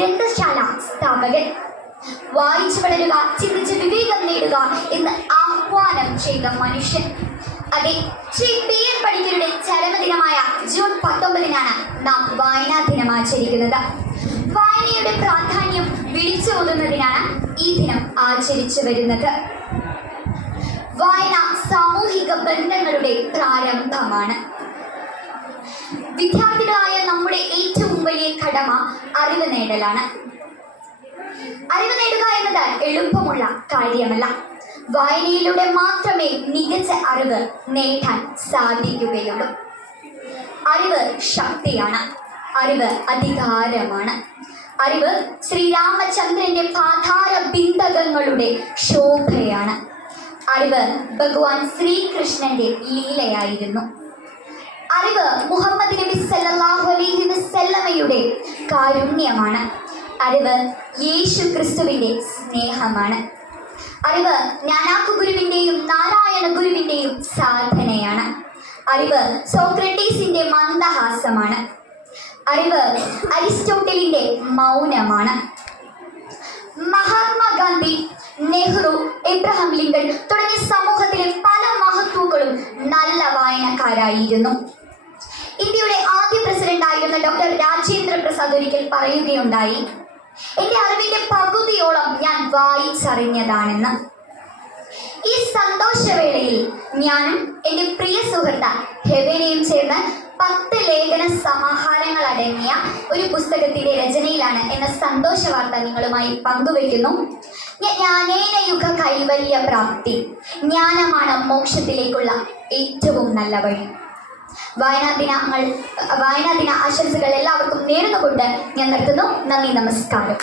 ഗ്രന്ഥശാല സ്ഥാപകൻ. വായിച്ചു വളരുക ചിന്തിച്ച് വിവേകം നേടുക എന്ന് ആഹ്വാനം ചെയ്ത മനുഷ്യൻ. അതെ ശ്രീ പി എൻ പണിക്കരുടെ ചരമദിനമായ ജൂൺ പത്തൊമ്പതിനാണ് നാം വായനാ ദിനം ആചരിക്കുന്നത്. വായനയുടെ പ്രാധാന്യം വിളിച്ചോതുന്നതിനാണ് ഈ ദിനം ആചരിച്ചു വരുന്നത്. വായന സാമൂഹിക ബന്ധങ്ങളുടെ പ്രാരംഭമാണ്. വിദ്യാർത്ഥികളായ നമ്മുടെ ഏറ്റവും വലിയ കടമ അറിവ് നേടലാണ്. അറിവ് നേടുക എന്നത് എളുപ്പമുള്ള കാര്യമല്ല. വായനയിലൂടെ മാത്രമേ മികച്ച അറിവ് നേടാൻ സാധിക്കുകയുള്ളൂ. അറിവ് ശക്തിയാണ്. അറിവ് അധികാരമാണ്. അറിവ് ശ്രീരാമചന്ദ്രന്റെ പാതാര ബിന്ദകങ്ങളുടെ ശോഭയാണ്. അറിവ് ഭഗവാൻ ശ്രീകൃഷ്ണന്റെ ലീലയായിരുന്നു. അറിവ് മുഹമ്മദ് നബി സല്ലല്ലാഹു അലൈഹി വസല്ലമയുടെ കാരുണ്യമാണ്. അറിവ് യേശു ക്രിസ്തുവിന്റെ സ്നേഹമാണ്. അറിവ് ജ്ഞാനാക്കു ഗുരുവിന്റെയും നാരായണ ഗുരുവിന്റെയും സാധനയാണ്. അറിവ് സോക്രട്ടീസിന്റെ മന്ദഹാസമാണ്. അറിവ് അരിസ്റ്റോട്ടലിന്റെ മൗനമാണ്. മഹാത്മാഗാന്ധി നെഹ്റു എബ്രഹാം ലിങ്കൺ തുടങ്ങിയ സമൂഹത്തിലെ പല മഹത്വങ്ങളും നല്ല വായനക്കാരായിരുന്നു. ഇന്ത്യയുടെ ആദ്യ പ്രസിഡന്റ് ആയിരുന്ന ഡോക്ടർ രാജേന്ദ്ര പ്രസാദ് ഒരിക്കൽ പറയുകയുണ്ടായി എന്റെ അറിവിന്റെ പകുതിയോളം ഞാൻ വായിച്ചറിഞ്ഞതാണെന്ന്. ഈ സന്തോഷവേളയിൽ ഞാനും എന്റെ പ്രിയ സുഹൃത്ത ഹെവനയും ചേർന്ന് പത്ത് ലേഖന സമാഹാരങ്ങൾ അടങ്ങിയ ഒരു പുസ്തകത്തിന്റെ രചനയിലാണ് എന്ന സന്തോഷ വാർത്ത നിങ്ങളുമായി പങ്കുവെക്കുന്നു. ജ്ഞാനേന യുഗ കൈവല്യ പ്രാപ്തി. ജ്ഞാനമാണ് മോക്ഷത്തിലേക്കുള്ള ഏറ്റവും നല്ല വഴി. വായനാ ദിനങ്ങൾ വായനാ ദിന ആശംസകൾ എല്ലാവർക്കും നേർന്നുകൊണ്ട് ഞാൻ നിർത്തുന്നു. നന്ദി നമസ്കാരം.